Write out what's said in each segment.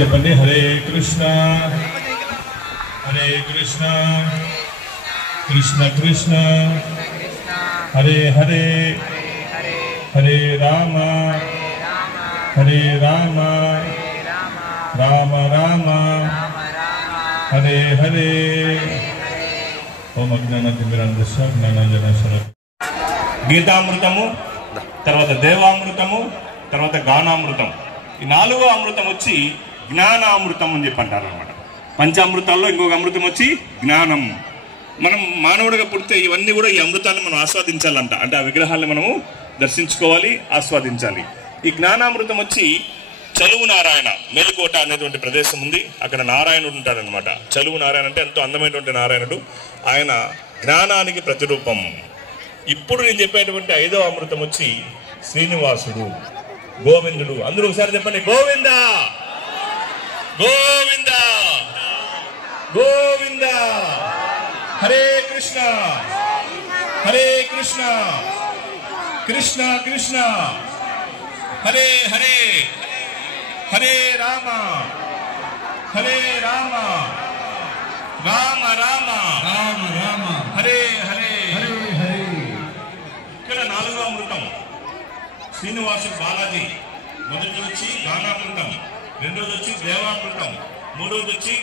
చెప్పండి. హరే కృష్ణ హరే కృష్ణ కృష్ణ కృష్ణ హరే హరే హరే రామ హరే రామ రామ రామ హరే హరే. ఓం అజ్ఞానతిమిరాంధస్య జ్ఞానాంజనేశ్వర. గీతామృతము, తర్వాత దేవామృతము, తర్వాత గానామృతం. ఈ 4వ అమృతం వచ్చి జ్ఞానామృతం అని చెప్పి అంటారు అనమాట. పంచామృతాల్లో ఇంకొక అమృతం వచ్చి జ్ఞానం. మనం మానవుడిగా పుడితే ఇవన్నీ కూడా ఈ అమృతాన్ని మనం ఆస్వాదించాలంట. అంటే ఆ విగ్రహాన్ని మనము దర్శించుకోవాలి, ఆస్వాదించాలి. ఈ జ్ఞానామృతం వచ్చి చలువు నారాయణ, మేలుకోట అనేటువంటి ప్రదేశం ఉంది. అక్కడ నారాయణుడు ఉంటాడనమాట. చలువు నారాయణ అంటే ఎంతో అందమైనటువంటి నారాయణుడు. ఆయన జ్ఞానానికి ప్రతిరూపం. ఇప్పుడు నేను చెప్పేటువంటి 5వ అమృతం వచ్చి శ్రీనివాసుడు, గోవిందుడు. అందరూ ఒకసారి చెప్పండి, గోవింద గోవింద గోవింద. హరే కృష్ణ హరే కృష్ణ కృష్ణ కృష్ణ హరే హరే హరే రామ హరే రామ రామ రామ రామ రామ హరే హరే హరే హరే. ఇక్కడ 4వ అమృతం శ్రీనివాసుడు బాలాజీ. మొదటి వచ్చి గానామృతం, 2వది వచ్చి దేవామృతం, 3వది వచ్చి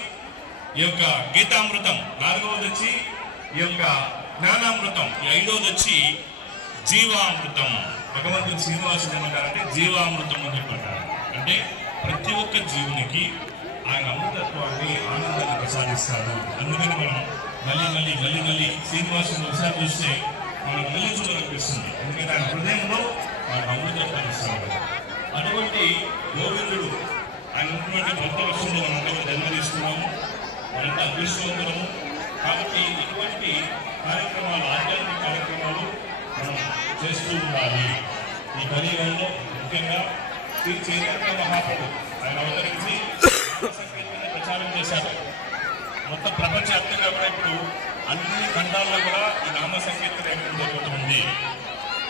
ఈ యొక్క గీతామృతం, 4వది వచ్చి ఈ యొక్క జ్ఞానామృతం, 5వది వచ్చి జీవామృతం. భగవంతుడు శ్రీనివాసుడు ఏమంటారంటే జీవామృతం అని చెప్పారు. అంటే ప్రతి ఒక్క జీవునికి ఆయన అమృతత్వాన్ని, ఆనందాన్ని ప్రసాదిస్తాడు. అందుకని మనం మళ్ళీ మళ్ళీ మళ్ళీ మళ్ళీ శ్రీనివాసుని ఒకసారి చూస్తే మనం మళ్ళీ చూడాలనిపిస్తుంది. ఎందుకంటే ఆయన హృదయంలో ఆయన అమృతత్వాన్ని ఇస్తాడు. అటువంటి గోవిందుడు ఆయన ఉన్నటువంటి భక్త వర్షంలో మనందరూ జన్మ తీసుకున్నాము. మనంతా అదృష్టవంతులము. కాబట్టి ఇటువంటి కార్యక్రమాలు, ఆధ్యాత్మిక కార్యక్రమాలు మనం చేస్తూ ఉండాలి. ఈ కలియుగంలో ముఖ్యంగా శ్రీ చైతన్య మహాప్రభు ఆయన అవతరించి ప్రచారం చేశారు. మొత్తం ప్రపంచవ్యాప్తంగా కూడా ఇప్పుడు అన్ని ఖండాల్లో కూడా ఈ నామ సంకీర్తన జరుగుతుంది.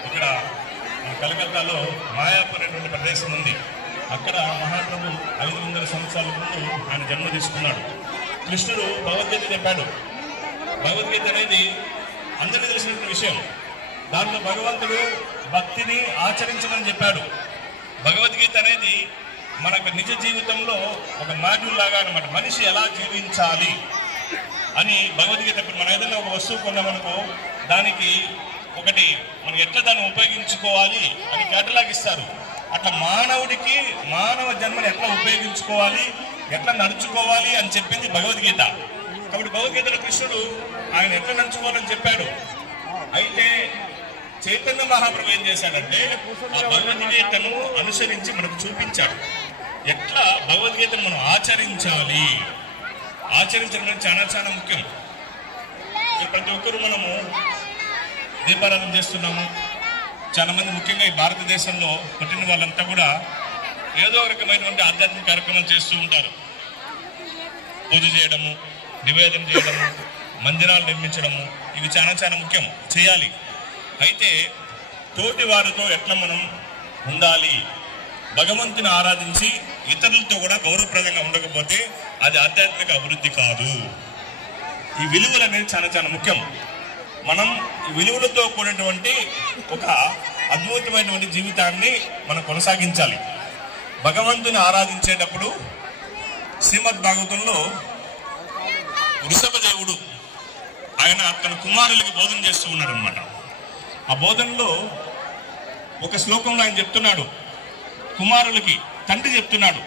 ఇక్కడ కలకత్తాలో మాయాపూర్ అనేటువంటి ప్రదేశం ఉంది. అక్కడ మహాప్రభు 500 సంవత్సరాల ముందు ఆయన జన్మ తీసుకున్నాడు. కృష్ణుడు భగవద్గీత చెప్పాడు. భగవద్గీత అనేది అందరికీ తెలిసినటువంటి విషయం. దాంట్లో భగవంతుడు భక్తిని ఆచరించమని చెప్పాడు. భగవద్గీత అనేది మనకు నిజ జీవితంలో ఒక మాడ్యూల్ లాగా అనమాట. మనిషి ఎలా జీవించాలి అని భగవద్గీత. మనం ఏదైనా ఒక వస్తువు కొన్నామనుకో, దానికి ఒకటి మనం ఎట్లా దాన్ని ఉపయోగించుకోవాలి అని కేటలాగ్ ఇస్తారు. అట్లా మానవుడికి మానవ జన్మని ఎట్లా ఉపయోగించుకోవాలి, ఎట్లా నడుచుకోవాలి అని చెప్పింది భగవద్గీత. కాబట్టి భగవద్గీతలో కృష్ణుడు ఆయన ఎట్లా నడుచుకోవాలని చెప్పాడు. అయితే చైతన్య మహాప్రభు ఏం చేశాడంటే ఆ భగవద్గీతను అనుసరించి మనకు చూపించాడు. ఎట్లా భగవద్గీతను మనం ఆచరించాలి. ఆచరించడం చాలా చాలా ముఖ్యం. ప్రతి ఒక్కరూ మనము దీపారాధన చేస్తున్నాము. చాలా మంది ముఖ్యంగా ఈ భారతదేశంలో పుట్టిన వాళ్ళంతా కూడా ఏదో రకమైనటువంటి ఆధ్యాత్మిక కార్యక్రమాలు చేస్తూ ఉంటారు. పూజ చేయడము, నివేదన చేయడము, మందిరాలు నిర్మించడము, ఇవి చాలా చాలా ముఖ్యం, చేయాలి. అయితే తోటి వారితో ఎట్లా మనం ఉండాలి, భగవంతుని ఆరాధించి ఇతరులతో కూడా గౌరవప్రదంగా ఉండకపోతే అది ఆధ్యాత్మిక అభివృద్ధి కాదు. ఈ విలువలు అనేది చాలా చాలా ముఖ్యం. మనం ఈ విలువలతో కూడినటువంటి ఒక అద్భుతమైనటువంటి జీవితాన్ని మనం కొనసాగించాలి. భగవంతుని ఆరాధించేటప్పుడు శ్రీమద్ భాగవతంలో వృషభదేవుడు ఆయన తన కుమారులకి బోధన చేస్తూ ఉన్నాడు అనమాట. ఆ బోధనలో ఒక శ్లోకంలో ఆయన చెప్తున్నాడు, కుమారులకి తండ్రి చెప్తున్నాడు.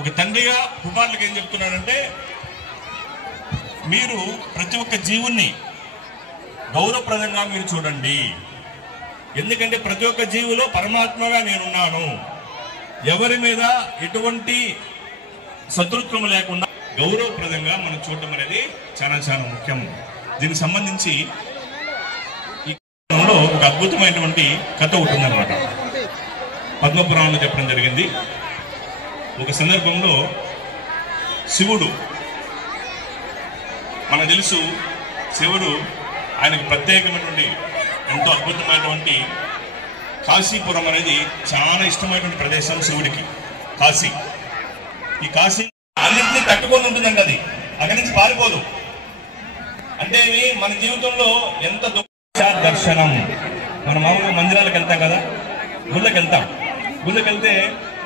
ఒక తండ్రిగా కుమారులకి ఏం చెప్తున్నాడంటే, మీరు ప్రతి ఒక్క జీవుణ్ణి గౌరవప్రదంగా మీరు చూడండి. ఎందుకంటే ప్రతి ఒక్క జీవులో పరమాత్మగా నేనున్నాను. ఎవరి మీద ఎటువంటి శత్రుత్వం లేకుండా గౌరవప్రదంగా మనం చూడటం అనేది చాలా చాలా ముఖ్యం. దీనికి సంబంధించి ఈ కాలంలో ఒక అద్భుతమైనటువంటి కథ ఒకటి ఉందన్నమాట. పద్మపురాణంలో చెప్పడం జరిగింది. ఒక సందర్భంలో శివుడు, మనకు తెలుసు శివుడు ఆయనకు ప్రత్యేకమైనటువంటి ఎంతో అద్భుతమైనటువంటి కాశీపురం అనేది చాలా ఇష్టమైనటువంటి ప్రదేశం శివుడికి. కాశీ ఈ కాశీ అన్నింటినీ తట్టుకొని ఉంటుందండి, అది అక్కడి నుంచి పారిపోదు. అంటే మన జీవితంలో ఎంత దర్శనం. మన మామూలుగా మందిరాలకు వెళ్తాం కదా, గుళ్ళకి వెళ్తాం. గుళ్ళకి వెళ్తే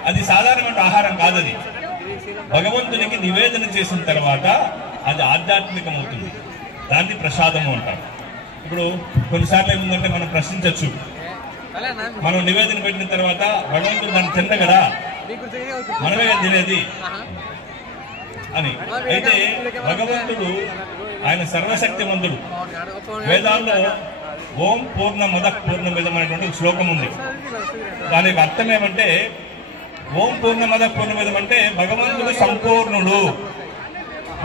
అది సాధారణమైన ఆహారం కాదు, అది భగవంతునికి నివేదన చేసిన తర్వాత అది ఆధ్యాత్మికం అవుతుంది. దాన్ని ప్రసాదము అంటారు. ఇప్పుడు కొన్నిసార్లు ఏముందంటే మనం ప్రశ్నించవచ్చు, మనం నివేదన పెట్టిన తర్వాత భగవంతుడు దాన్ని తింట కదా, మనమే తినేది అని. అయితే భగవంతుడు ఆయన సర్వశక్తివంతుడు. వేదాల్లో ఓం పూర్ణమద పూర్ణమిదం అనేటువంటి శ్లోకం ఉంది. దాని యొక్క అర్థం ఏమంటే, ఓం పూర్ణమద పూర్ణమిదం అంటే భగవంతుడు సంపూర్ణుడు.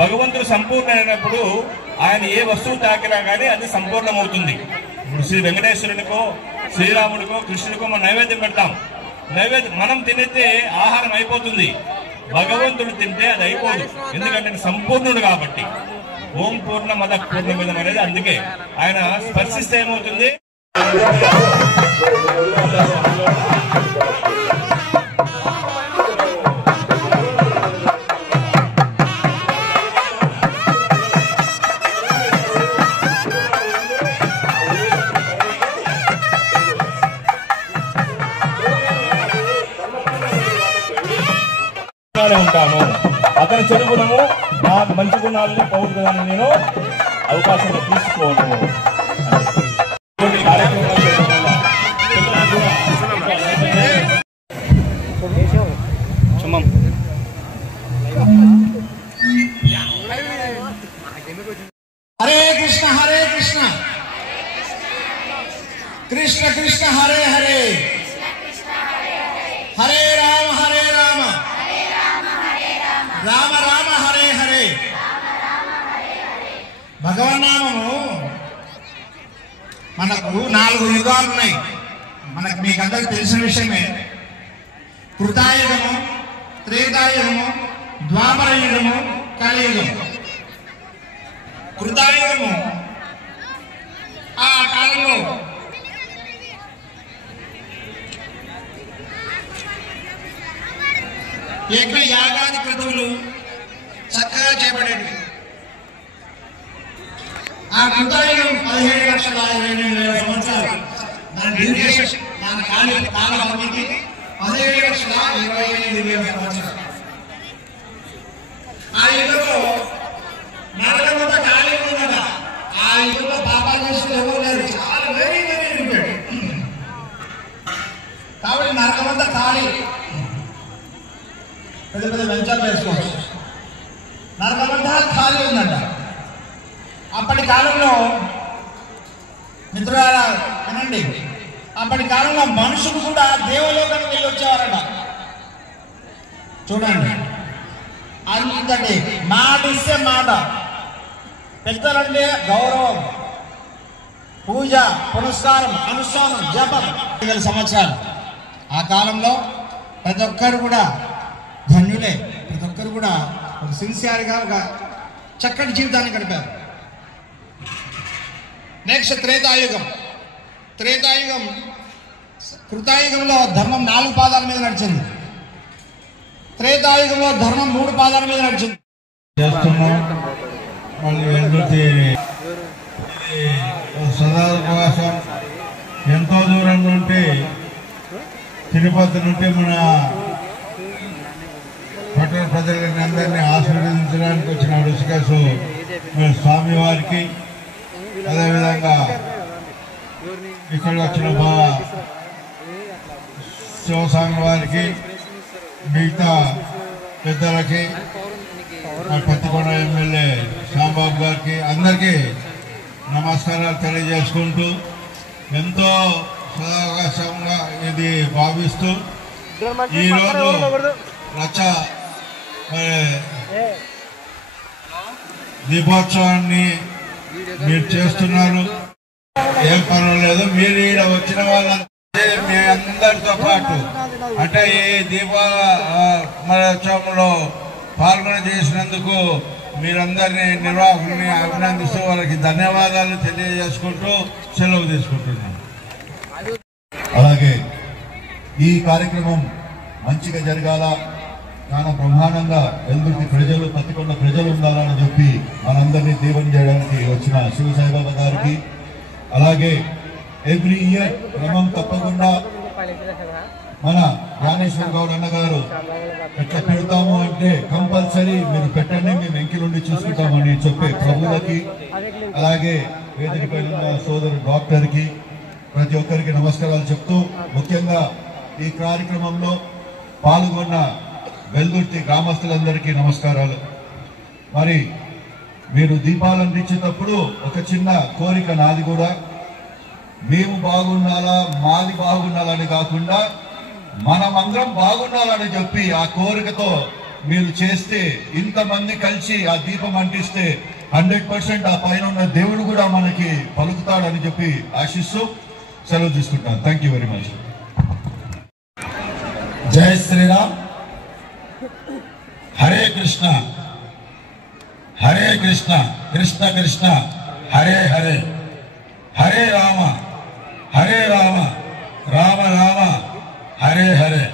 భగవంతుడు సంపూర్ణమైనప్పుడు ఆయన ఏ వస్తువు తాకినా కానీ అది సంపూర్ణమవుతుంది. ఇప్పుడు శ్రీ వెంకటేశ్వరునికో, శ్రీరాముడికో, కృష్ణుడికో మనం నైవేద్యం పెడతాం. నైవేద్యం మనం తినేస్తే ఆహారం అయిపోతుంది, భగవంతుడు తింటే అది అయిపోదు. ఎందుకంటే సంపూర్ణుడు కాబట్టి. ఓం పూర్ణమద పూర్ణమిదం అనేది అందుకే ఆయన స్పర్శిస్తే ఏమవుతుంది. ఉంటాను, అతని చెడు గుణము నా మంచి గుణాలని పోగొట్టుకోవడానికి నేను అవకాశం తీసుకోను. హరే కృష్ణ హరే కృష్ణ, కృష్ణ కృష్ణ హరే హరే, హరే రామ హరే రామ, రామ రామ హరే హరే. భగవన్నామము మనకు 4 యుగాలు ఉన్నాయి. మనకు మీకు అందరికి తెలిసిన విషయమే. కృతాయుగము, త్రేతాయుగము, ద్వాపర యుగము, కలియుగము. కృతాయుగము ఆ కాలంలో యజ్ఞ యాగాది క్రతువులు చక్కగా చేపడేవి. ఆ కృతాయుగం 17,22,000 సంవత్సరాలు. దాని డ్యూరేషన్, దాని కాల పరిమితి 17,28,000 సంవత్సరాలు. ఆ యుగంలో నరకమంతా ఖాళీ ఉన్నదా? ఆ యుగంలో పాపాలు చేసిన ఎవరు లేరు, చాలా వెరీ వెరీ లిమిటెడ్. కాబట్టి నరకమంతా ఖాళీ, పెద్ద పెద్ద వెంచర్లు వేసుకోవచ్చు. నరకమంతా ఖాళీ ఉందంట. అప్పటి కాలంలో మిత్రులారా వినండి, అప్పటి కాలంలో మనుషులు కూడా దేవలోకానికి వెళ్ళి వచ్చేవారట. చూడండి, అంతటి మాట ఇస్తే మాట, పెద్దలంటే గౌరవం, పూజ, పునస్కారం, అనుష్ఠానం, జపం. 2000 సంవత్సరాలు. ఆ కాలంలో ప్రతి ఒక్కరు కూడా ధన్యులే. ప్రతి ఒక్కరు కూడా ఒక సిన్సియర్గా ఒక చక్కటి జీవితాన్ని గడిపారు. నెక్స్ట్ త్రేతాయుగం. త్రేతాయుగం, కృతాయుగంలో ధర్మం 4 పాదాల మీద నడిచింది. త్రేతాయుగంలో ధర్మం 3 పాదాల మీద నడిచింది. సదావకాశం ఎంతో దూరం నుండి, తిరుపతి నుండి మన పట్టణ ప్రజలని అందరినీ ఆశీర్వదించడానికి వచ్చిన ఋషికేశు స్వామి వారికి, అదేవిధంగా ఇక్కడ వచ్చిన శివస్వామి వారికి, మిగతా పెద్దలకి, పత్తికొండ ఎమ్మెల్యే శ్యాంబాబు గారికి అందరికీ నమస్కారాలు తెలియజేసుకుంటూ, ఎంతో సదావకాశంగా ఇది భావిస్తూ ఈరోజు దీపోత్సవాన్ని మీరు చేస్తున్నారు. ఏం పర్వాలేదు, మీరు ఈడ వచ్చిన వాళ్ళంతా మీ అందరితో పాటు అంటే ఈ దీపోత్సవంలో పాల్గొన చేసినందుకు మీరందరినీ నిర్వాహకుల్ని అభినందిస్తూ వాళ్ళకి ధన్యవాదాలు తెలియజేసుకుంటూ సెలవు తీసుకుంటున్నాను. అలాగే ఈ కార్యక్రమం మంచిగా జరగాల, చాలా బ్రహ్మాండంగా వెల్దుర్తి ప్రజలు, పత్తికొండ ప్రజలు ఉండాలని చెప్పి మనందరినీ దీవెన చేయడానికి వచ్చిన శివ సాయిబాబా గారికి, అలాగే ఎవ్రీ ఇయర్ క్రమం తప్పకుండా మన జ్ఞానేశ్వర్ గౌడ్ అన్న గారు ఎట్లా పెడతాము అంటే కంపల్సరీ మీరు పెట్టండి, మేము ఎంకిలుండి చూసుకుంటామని చెప్పే ప్రభువులకి, అలాగే వేదిక పైన ఉన్న సోదరు డాక్టర్కి, ప్రతి ఒక్కరికి నమస్కారాలు చెప్తూ, ముఖ్యంగా ఈ కార్యక్రమంలో పాల్గొన్న వెల్దుర్తి గ్రామస్తులందరికీ నమస్కారాలు. మరి మీరు దీపాలు అందించేటప్పుడు ఒక చిన్న కోరిక నాది కూడా, మేము బాగుండాలా, మాది బాగుండాలని కాకుండా మనమందరం బాగుండాలని చెప్పి ఆ కోరికతో మీరు చేస్తే, ఇంతమంది కలిసి ఆ దీపం అంటిస్తే 100% ఆ పైన ఉన్న దేవుడు కూడా మనకి పలుకుతాడని చెప్పి ఆశిస్తూ సెలవు తీసుకుంటాను. Thank you very much. జై శ్రీరామ్. హరే కృష్ణ హరే కృష్ణ కృష్ణ కృష్ణ హరే హరే, హరే రామ హరే రామ రామ రామ హరే హరే.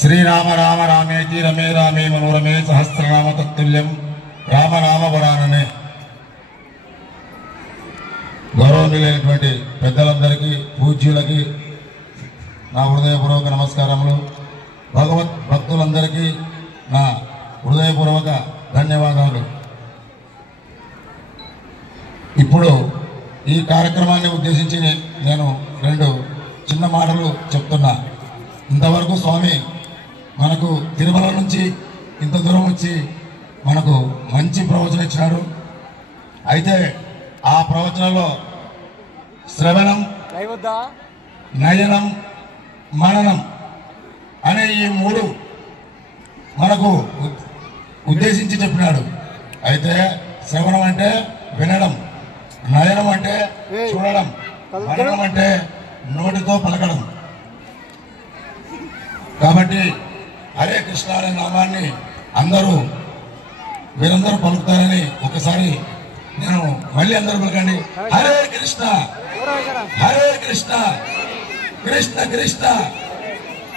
శ్రీరామ రామ రామేతి రమే రామే మనోరమే సహస్రనామ తత్తుల్యం రామ రామ వరాననే. గౌరవనీయులైనటువంటి పెద్దలందరికీ, పూజ్యులకి నా హృదయపూర్వక నమస్కారములు. భగవత్ భక్తులందరికీ నా హృదయపూర్వక ధన్యవాదాలు. ఇప్పుడు ఈ కార్యక్రమాన్ని ఉద్దేశించి నేను 2 చిన్న మాటలు చెప్తున్నా. ఇంతవరకు స్వామి మనకు తిరుమల నుంచి ఇంత దూరం వచ్చి మనకు మంచి ప్రవచనం ఇచ్చినాడు. అయితే ఆ ప్రవచనంలో శ్రవణం, నయనం, మననం అనే ఈ 3 మనకు ఉద్దేశించి చెప్పినాడు. అయితే శ్రవణం అంటే వినడం, నయనం అంటే చూడడం, మననం అంటే నోటితో పలకడం. కాబట్టి హరే కృష్ణ అనే నామాన్ని మీరందరూ పలుకుతారని ఒకసారి నేను మళ్ళీ అందరూ పలకండి. హరే కృష్ణ హరే కృష్ణ కృష్ణ కృష్ణ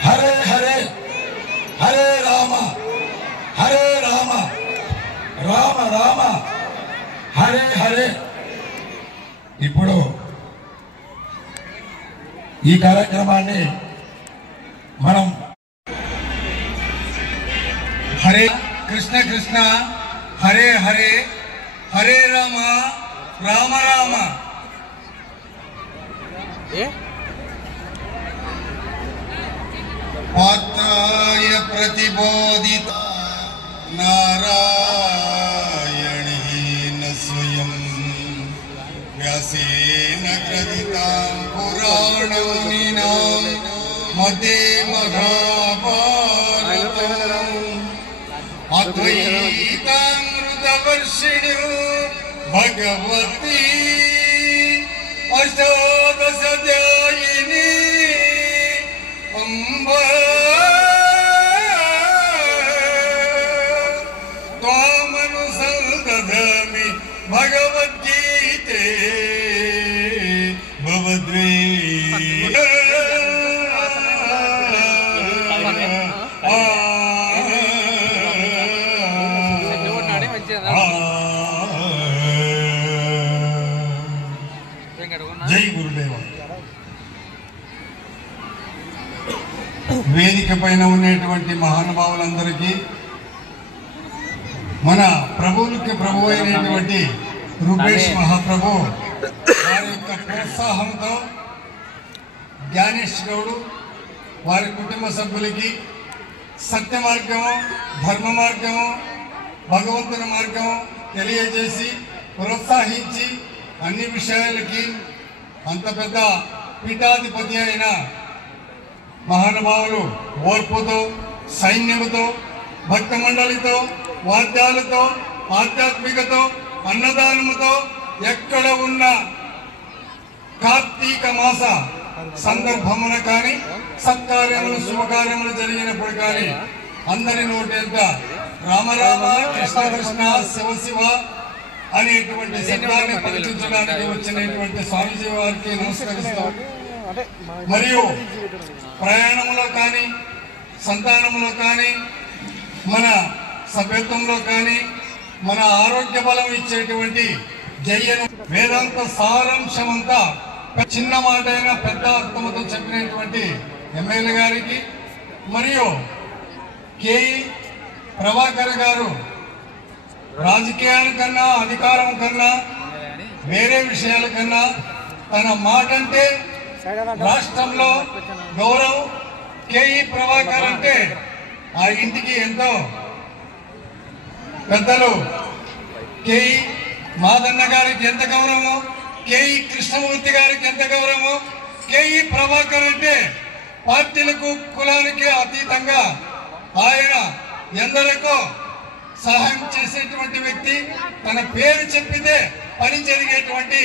హరే హరే, హరే రామ రామ రామ హరే హరే. ఇప్పుడు ఈ కార్యక్రమాన్ని మనం హరే కృష్ణ కృష్ణ హరే హరే, హరే రామ రామ రామ. పాత్రాయ ప్రతిబోధిత నారాయణేన స్వయం వ్యాసేన గ్రథితాం పురాణమునినాం మధ్యే మహాభారతం అద్వైతామృతవర్షిణి భగవతి అష్టాదశాధ్యాయిని అంబ త్వామనుసందధామి భగవద్గీతే భవద్వే. జై గురుదేవ. వేదిక పైన ఉన్నటువంటి మహానుభావులందరికీ, మన ప్రభువులకి ప్రభు అయినటువంటి రూపేష్ మహాప్రభు వారి యొక్క ప్రోత్సాహంతో జ్ఞానేష్ గౌడు వారి కుటుంబ సభ్యులకి సత్య మార్గము, ధర్మ మార్గము, భగవంతుని మార్గము తెలియజేసి ప్రోత్సహించి అన్ని విషయాలకి అంత పెద్ద పీఠాధిపతి అయిన మహానుభావులు ఓర్పుతో, సైన్యముతో, భక్త మండలితో, వాద్యాలతో, ఆధ్యాత్మికతో, అన్నదానముతో ఎక్కడ ఉన్న కార్తీక మాస సందర్భమున కానీ, సత్కార్యములు శుభకార్యములు జరిగినప్పుడు కానీ అందరి నోటెంత రామరామ కృష్ణ కృష్ణ శివ శివ అనేటువంటి శబ్దాన్ని పరీక్షించడానికి వచ్చినటువంటి స్వామీజీ వారికి నమస్కరిస్తాం. మరియు ప్రయాణంలో కానీ, సంతానంలో కానీ మన సభ్యత్వంలో కానీ మన ఆరోగ్య బలం ఇచ్చేటువంటి జయ్యను వేదాంత సారాంశమంతా చిన్న మాట అయినా పెద్ద అర్థంతో చెప్పినటువంటి ఎమ్మెల్యే గారికి మరియు కేఈ ప్రభాకర్ గారు రాజకీయాల కన్నా అధికారం కన్నా వేరే విషయాల కన్నా తన మాట అంటే రాష్ట్రంలో గౌరవం. కేఈ ప్రభాకర్ అంటే ఆ ఇంటికి ఎంతో పెద్దలు. కేఈ మాదన్న గారికి ఎంత గౌరవమో, కేఈ కృష్ణమూర్తి గారికి ఎంత గౌరవమో, కేఈ ప్రభాకర్ అంటే పార్టీలకు కులానికి అతీతంగా ఆయన ఎందరికో సహాయం చేసేటువంటి వ్యక్తి. తన పేరు చెప్పితే పని జరిగేటువంటి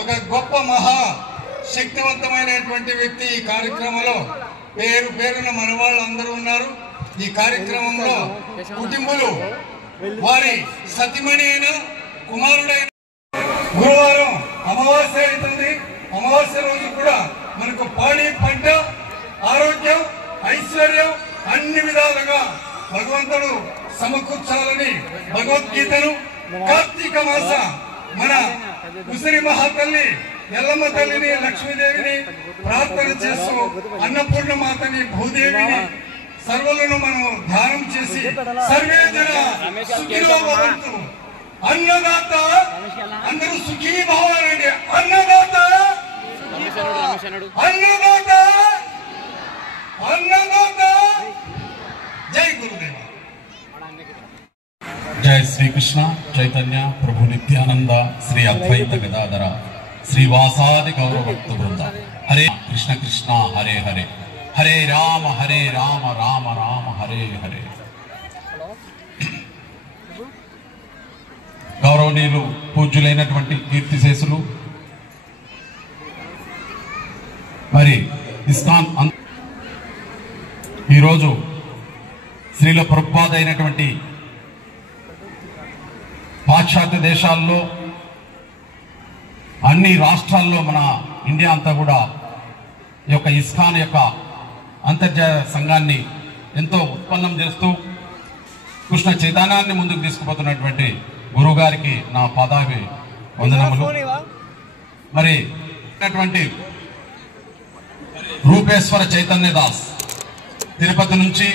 ఒక గొప్ప మహా శక్తివంతమైనటువంటి వ్యక్తి. ఈ కార్యక్రమంలో పేరు పేరున మన వాళ్ళు అందరూ ఉన్నారు. ఈ కార్యక్రమంలో కుటుంబులు వారి సతిమణి అయిన కుమారుడైన గురువారం అమావాస్య అవుతుంది. అమావాస్య రోజు కూడా మనకు పాడి పంట ఆరోగ్యం ఐశ్వర్యం అన్ని విధాలుగా భగవంతుడు సమకూర్చాలని భగవద్గీతను కార్తీక మాస మన ఉసిరి మహాతల్లి ఎల్లమ్మ తల్లిని లక్ష్మీదేవిని ప్రార్థన చేస్తూ అన్నపూర్ణ మాతని భూదేవిని సర్వులను మనం ధ్యానం చేసి సర్వే జన సుఖినో భవంతు. అన్నదాత అందరూ సుఖీ భవాలండి. అన్నదాత అన్నదాత అన్నదాత. జై గురుదేవ. జై శ్రీకృష్ణ చైతన్య ప్రభు నిత్యానంద శ్రీ అద్వైత గదాధర శ్రీవాసాది గౌరవభక్త బృంద. హరే కృష్ణ కృష్ణ హరే హరే హరే రామ రామ రామ హరే హరే. గౌరవనీయులు పూజ్యులైనటువంటి కీర్తిశేషులు మరి ఇస్కాన్ ఈరోజు శ్రీల ప్రభుపాద అయినటువంటి పాశ్చాత్య దేశాల్లో అన్ని రాష్ట్రాల్లో మన ఇండియా అంతా కూడా ఈ యొక్క ఇస్కాన్ యొక్క అంతర్జాతీయ సంఘాన్ని ఎంతో ఉత్పన్నం చేస్తూ కృష్ణ చైతన్యాన్ని ముందుకు తీసుకుపోతున్నటువంటి గురువు గారికి నా పాదాభి వందనములు. మరి రూపేశ్వర చైతన్య దాస్ తిరుపతి నుంచి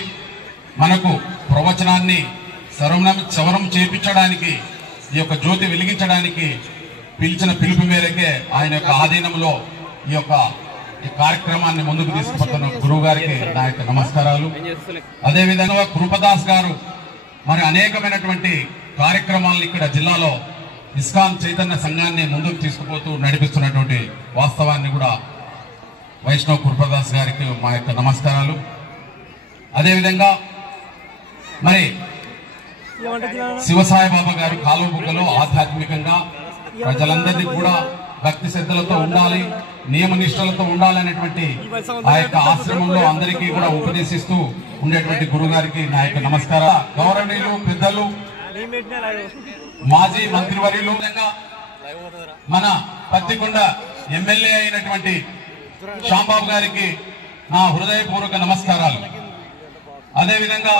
మనకు ప్రవచనాన్ని శ్రవణం చేయించడానికి ఈ యొక్క జ్యోతి వెలిగించడానికి పిలిచిన పిలుపు మేరకే ఆయన యొక్క ఆధీనంలో ఈ కార్యక్రమాన్ని ముందుకు తీసుకుపోతున్న గురువు గారికి నా యొక్క నమస్కారాలు. అదేవిధంగా కృపదాస్ గారు మరి అనేకమైనటువంటి కార్యక్రమాలను ఇక్కడ జిల్లాలో ఇస్కాన్ చైతన్య సంఘాన్ని ముందుకు తీసుకుపోతూ నడిపిస్తున్నటువంటి వాస్తవాన్ని కూడా వైష్ణవ్ కృపదాస్ గారికి మా యొక్క నమస్కారాలు. అదేవిధంగా మరి శివసాయిబాబా గారు కాలువబుగ్గలో ఆధ్యాత్మికంగా ప్రజలందరినీ కూడా భక్తి శ్రద్ధలతో ఉండాలి, నియమ నిష్టలతో ఉండాలనేటువంటి ఆ యొక్క ఆశ్రమంలో అందరికీ కూడా ఉపదేశిస్తూ ఉండేటువంటి గురువు గారికి నా యొక్క నమస్కారం. గౌరవనీయులు పెద్దలు మాజీ మంత్రివర్యులు మన పత్తికొండ ఎమ్మెల్యే అయినటువంటి శ్యాంబాబు గారికి నా హృదయపూర్వక నమస్కారాలు. అదేవిధంగా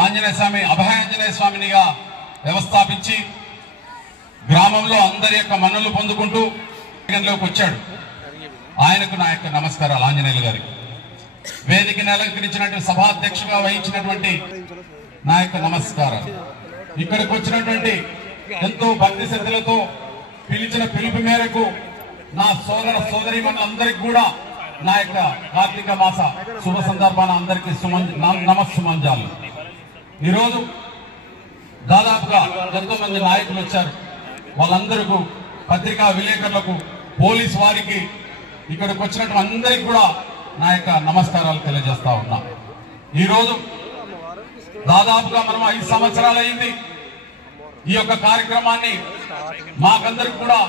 ఆంజనేయ స్వామి అభయాంజనేయ స్వామినిగా వ్యవస్థాపించి గ్రామంలో అందరి యొక్క మన్నలు పొందుకుంటూ లోకి వచ్చాడు. ఆయనకు నా యొక్క నమస్కారాలు. ఆంజనేయులు గారికి వేదికని అలంకరించినటువంటి సభాధ్యక్షుగా వహించినటువంటి నా యొక్క నమస్కారాలు. ఇక్కడికి వచ్చినటువంటి ఎంతో భక్తి శ్రద్ధలతో పిలిచిన పిలుపు మేరకు నా సోదర సోదరి అందరికి కూడా నా యొక్క కార్తీక మాస శుభ సందర్భాన అందరికీ నమస్సుమంజాలు. ఈరోజు దాదాపుగా ఎంతో మంది నాయకులు వచ్చారు. వాళ్ళందరికీ పత్రికా విలేకరులకు పోలీసు వారికి ఇక్కడికి వచ్చినటువంటి అందరికి కూడా నా యొక్క నమస్కారాలు తెలియజేస్తా ఉన్నా. ఈరోజు దాదాపుగా మనం 5 సంవత్సరాలు అయింది ఈ యొక్క కార్యక్రమాన్ని మాకందరికి కూడా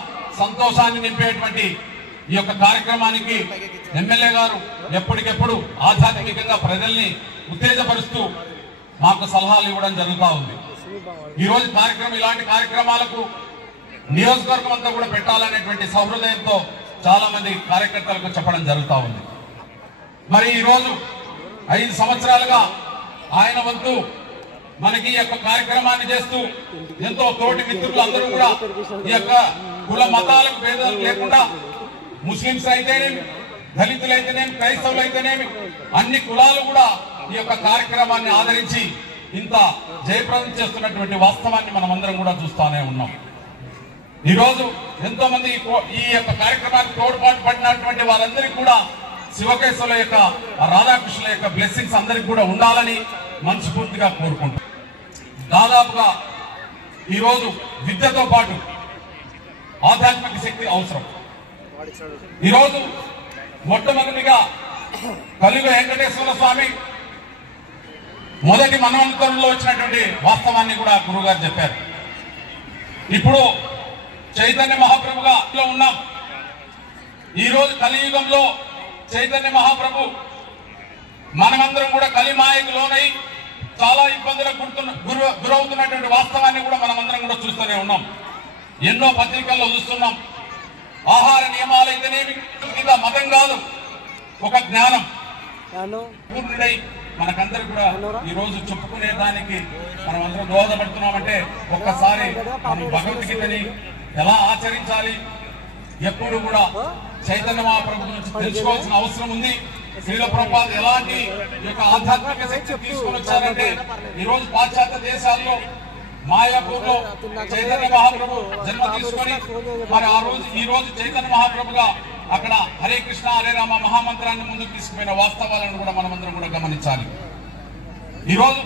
సంతోషాన్ని నింపేటువంటి ఈ యొక్క కార్యక్రమానికి ఎమ్మెల్యే గారు ఎప్పటికెప్పుడు ఆధ్యాత్మికంగా ప్రజల్ని ఉత్తేజపరుస్తూ మాకు సలహాలు ఇవ్వడం జరుగుతూ ఉంది. ఈరోజు కార్యక్రమం ఇలాంటి కార్యక్రమాలకు నియోజకవర్గం అంతా కూడా పెట్టాలనేటువంటి సహృదయంతో చాలా మంది కార్యకర్తలకు చెప్పడం జరుగుతూ ఉంది. మరి ఈరోజు 5 సంవత్సరాలుగా ఆయన వంతు మనకి ఈ యొక్క కార్యక్రమాన్ని చేస్తూ ఎంతో తోటి మిత్రులు అందరూ కూడా ఈ యొక్క కుల మతాలకు భేదాలు లేకుండా ముస్లింస్ అయితేనేమి, దళితులు అయితేనేమి, క్రైస్తవులు అయితేనేమి అన్ని కులాలు కూడా ఈ యొక్క కార్యక్రమాన్ని ఆదరించి ఇంత జయప్రదం చేస్తున్నటువంటి వాస్తవాన్ని మనం అందరం కూడా చూస్తూనే ఉన్నాం. ఈరోజు ఎంతో మంది ఈ యొక్క కార్యక్రమానికి తోడ్పాటు పడినటువంటి వారందరికీ కూడా శివకేశవుల యొక్క రాధాకృష్ణుల యొక్క బ్లెస్సింగ్స్ అందరికి కూడా ఉండాలని మనస్ఫూర్తిగా కోరుకుంటాం. దాదాపుగా ఈరోజు విద్యతో పాటు ఆధ్యాత్మిక శక్తి అవసరం. ఈరోజు మొట్టమొదటిగా కలియుగ వెంకటేశ్వర స్వామి మొదటి మన్వంతరంలో వచ్చినటువంటి వాస్తవాన్ని కూడా గురువు గారు చెప్పారు. ఇప్పుడు చైతన్య మహాప్రభుగా ఉన్నాం. ఈరోజు కలియుగంలో చైతన్య మహాప్రభు మనమందరం కూడా కలిమాయకు లోనై చాలా ఇబ్బందులకు గురవుతున్నటువంటి వాస్తవాన్ని కూడా మనమందరం కూడా చూస్తూనే ఉన్నాం. ఎన్నో పత్రికల్లో చూస్తున్నాం. ఆహార నియమాలు అయితేనేమి మతం కాదు, ఒక జ్ఞానం పూర్ణుడై మనకందరూ కూడా ఈ రోజు చెప్పుకునే దానికి మనం అందరం దోహదపడుతున్నామంటే ఒక్కసారి మనం భగవద్గీతని ఎలా ఆచరించాలి, ఎప్పుడు కూడా చైతన్య మహాప్రభు గురించి తెలుసుకోవాల్సిన అవసరం ఉంది. శ్రీల ప్రభుపాద ఎలాంటి యొక్క ఆధ్యాత్మిక శక్తి తీసుకొని వచ్చారంటే ఈ రోజు పాశ్చాత్య దేశాల్లో మాయాపూర్లో చైతన్య మహాప్రభు జన్మ తీసుకొని మరి ఈ రోజు చైతన్య మహాప్రభుగా అక్కడ హరే కృష్ణ హరే రామ మహామంత్రాన్ని ముందుకు తీసుకుపోయిన వాస్తవాలను కూడా మనమందరం కూడా గమనించాలి. ఈరోజు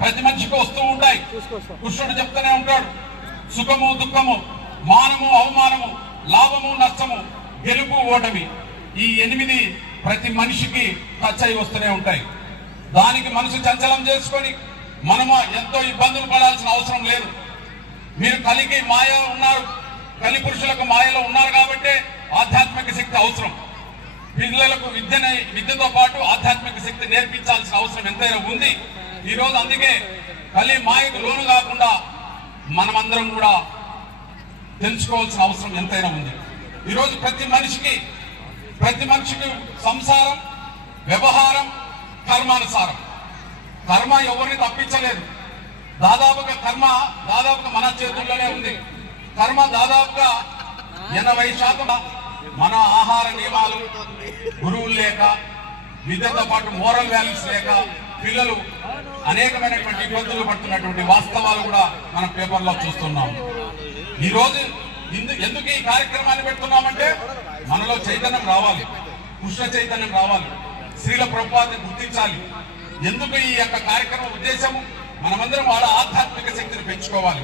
ప్రతి మనిషికి వస్తూ ఉంటాయి. కృష్ణుడు చెప్తూనే ఉంటాడు, సుఖము దుఃఖము, మానము అవమానము, లాభము నష్టము, గెలుపు ఓటమి, ఈ 8 ప్రతి మనిషికి టచ్ అయి వస్తూనే ఉంటాయి. దానికి మనసు చంచలం చేసుకొని మనము ఎంతో ఇబ్బందులు పడాల్సిన అవసరం లేదు. మీరు కలిగి మాయ ఉన్నారు, కలి పురుషులకు మాయలో ఉన్నారు కాబట్టి ఆధ్యాత్మిక శక్తి అవసరం. పిల్లలకు విద్యతో పాటు ఆధ్యాత్మిక శక్తి నేర్పించాల్సిన అవసరం ఎంతైనా ఉంది. ఈ రోజు అందుకే కలి మాయకు లోను కాకుండా మనమందరం కూడా తెలుసుకోవాల్సిన అవసరం ఎంతైనా ఉంది. ఈరోజు ప్రతి మనిషికి సంసారం, వ్యవహారం, కర్మానుసారం. కర్మ ఎవరిని తప్పించలేదు. దాదాపుగా మన చేతుల్లోనే ఉంది. కర్మ దాదాపుగా 80% మన ఆహార నియమాలు, గురువులు లేక, విద్యతో పాటు మోరల్ వాల్యూస్ లేక పిల్లలు అనేకమైనటువంటి ఇబ్బందులు పడుతున్నటువంటి వాస్తవాలు కూడా మనం పేపర్లో చూస్తున్నాం. ఈ రోజు ఎందుకు ఈ కార్యక్రమాన్ని పెడుతున్నామంటే మనలో చైతన్యం రావాలి, కృష్ణ చైతన్యం రావాలి, శ్రీల ప్రభుపాదని గుర్తించాలి. ఎందుకు ఈ యొక్క కార్యక్రమం ఉద్దేశము మనమందరం వాళ్ళ ఆధ్యాత్మిక శక్తిని పెంచుకోవాలి.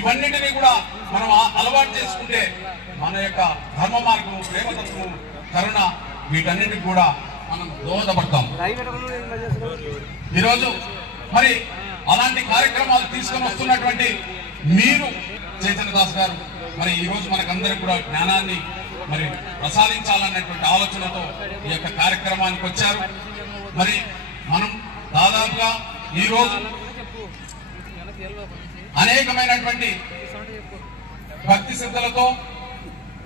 ఇవన్నిటినీ కూడా మనం అలవాటు చేసుకుంటే మన యొక్క ధర్మ మార్గము, ప్రేమతత్వము, కరుణ వీటన్నిటికి కూడా మనం దోహదపడతాం. ఈరోజు మరి అలాంటి కార్యక్రమాలు తీసుకొని వస్తున్నటువంటి మీరు చైతన్య దాస్ గారు మరి ఈ రోజు మనకందరికి కూడా జ్ఞానాన్ని మరి ప్రసాదించాలన్నటువంటి ఆలోచనతో ఈ యొక్క కార్యక్రమానికి వచ్చారు. మరి మనం దాదాపుగా ఈ రోజు అనేకమైనటువంటి భక్తి శ్రద్ధలతో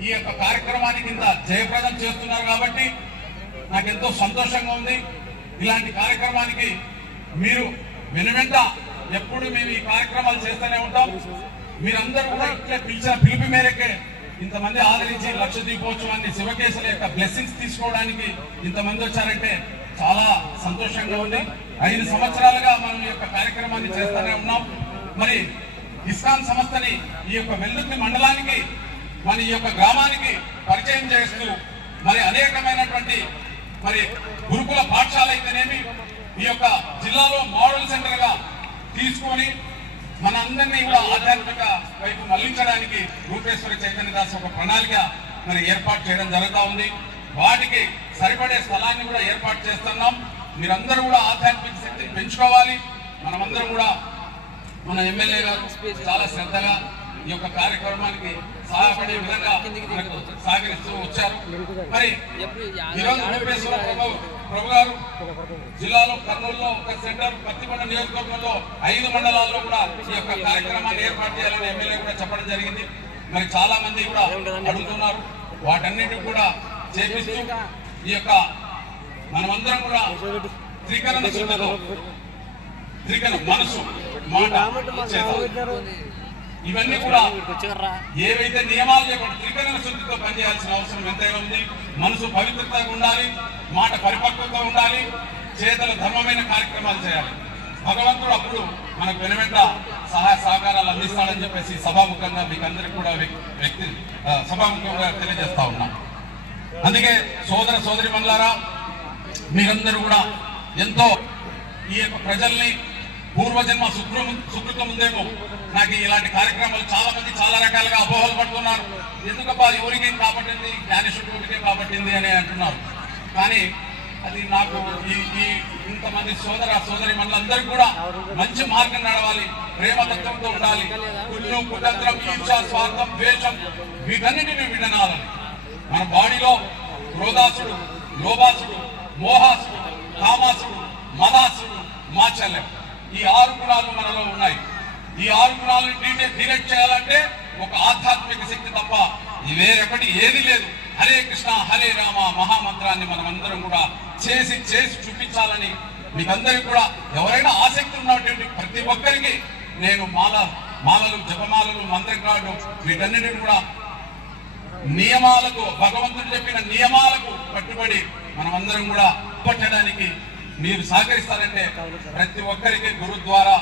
ఈ యొక్క కార్యక్రమానికి ఇంత జయప్రదం చేస్తున్నారు కాబట్టి నాకు ఎంతో సంతోషంగా ఉంది. ఇలాంటి కార్యక్రమానికి మీరు వెనువెంట ఎప్పుడు మేము ఈ కార్యక్రమాలు చేస్తూనే ఉంటాం. మీరందరూ కూడా ఇట్లా పిలిచిన పిలుపు మేరకే ఇంతమంది ఆదరించి లక్ష దీపోత్సవాన్ని శివకేశుల యొక్క బ్లెస్సింగ్స్ తీసుకోవడానికి ఇంతమంది వచ్చారంటే చాలా సంతోషంగా ఉంది. 5 సంవత్సరాలుగా మనం ఈ యొక్క కార్యక్రమాన్ని చేస్తూనే ఉన్నాం. మరి ఇస్కాన్ సంస్థని ఈ యొక్క వెల్లుర్తి మండలానికి మన ఈ యొక్క గ్రామానికి పరిచయం చేస్తూ మరి అనేకమైనటువంటి మరి గురుకుల పాఠశాల అయితేనేమి ఈ యొక్క జిల్లాలో మోడల్ సెంటర్ గా తీసుకొని మన అందరినీ కూడా ఆధ్యాత్మిక వైపు మళ్లించడానికి రూపేశ్వరి చైతన్య దాస్ ఒక ప్రణాళిక మరి ఏర్పాటు చేయడం జరుగుతూ ఉంది. వాటికి సరిపడే స్థలాన్ని కూడా ఏర్పాటు చేస్తున్నాం. మీరందరూ కూడా ఆధ్యాత్మిక శక్తిని పెంచుకోవాలి. మనమందరం కూడా మన ఎమ్మెల్యే గారు చాలా శ్రద్ధగా ఈ యొక్క కార్యక్రమానికి సహాయపడే విధంగా మనకు సహకరిస్తూ వచ్చారు. మరి ఈరోజు రూపేశ్వర ప్రభు గారు జిల్లాలో కర్నూలులో ఒక సెంటర్, పత్తికొండ నియోజకవర్గంలో 5 మండలాల్లో కూడా ఈ యొక్క కార్యక్రమాన్ని ఏర్పాటు చేయాలని ఎమ్మెల్యే కూడా చెప్పడం జరిగింది. మరి చాలా మంది కూడా అడుగుతున్నారు. వాటన్నిటిని కూడా చేపిస్తూ ఈ యొక్క మనమందరం కూడా త్రికరణ శుద్ధితో మనసు మాట ఇవన్నీ కూడా ఏవైతే నియమాలు లేకుండా త్రికరణ శుద్ధితో పనిచేయాల్సిన అవసరం ఎంతైనా ఉంది. మనసు పవిత్రతగా ఉండాలి, మాట పరిపక్వత ఉండాలి, చేతల ధర్మమైన కార్యక్రమాలు చేయాలి. భగవంతుడు అప్పుడు మనకు వెనువెంట సహాయ సహకారాలు అందిస్తాడని చెప్పేసి సభాముఖంగా మీకు అందరికి కూడా సభాముఖంగా తెలియజేస్తా ఉన్నాం. అందుకే సోదర సోదరి మనులారా, మీరందరూ కూడా ఎంతో ఈ యొక్క ప్రజల్ని పూర్వజన్మ సుకృతం ఉందేమో, నాకు ఇలాంటి కార్యక్రమాలు చాలా మంది చాలా రకాలుగా అపోహలు పడుతున్నారు. ఎందుకబ్బా ఎవరికేం కాబట్టింది, జ్ఞానేశ్వరుడికే కాబట్టింది అని అంటున్నారు. కానీ అది నాకు ఈ ఇంతమంది సోదర సోదరి మనులందరికీ కూడా మంచి మార్గం నడవాలి, ప్రేమతత్వంతో ఉండాలి. కుళ్ళు, కుతంత్రం, ఈర్ష, స్వార్థం, ద్వేషం వీటన్నిటిని విడనాలని. మన బాడీలో క్రోధాసుడు, లోభాసుడు, మోహాసుడు, కామాసుడు, మదాసుడు, మాచల్యం ఈ 6 గుణాలు మనలో ఉన్నాయి. ఈ 6 గుణాలను డిరెక్ట్ చేయాలంటే ఒక ఆధ్యాత్మిక శక్తి తప్ప వేరొకటి ఏది లేదు. హరే కృష్ణ హరే రామ మహామంత్రాన్ని మనం అందరం కూడా చేసి చూపించాలని మీకందరికీ కూడా ఎవరైనా ఆసక్తి ఉన్నటువంటి ప్రతి ఒక్కరికి నేను మాలలు, జపమాలలు, మంత్రకాలు వీటన్నిటిని కూడా నియమాలకు, భగవంతుడు చెప్పిన నియమాలకు కట్టుబడి మనమందరం కూడా పట్టడానికి మీరు సహకరిస్తారంటే ప్రతి ఒక్కరికి గురు ద్వారా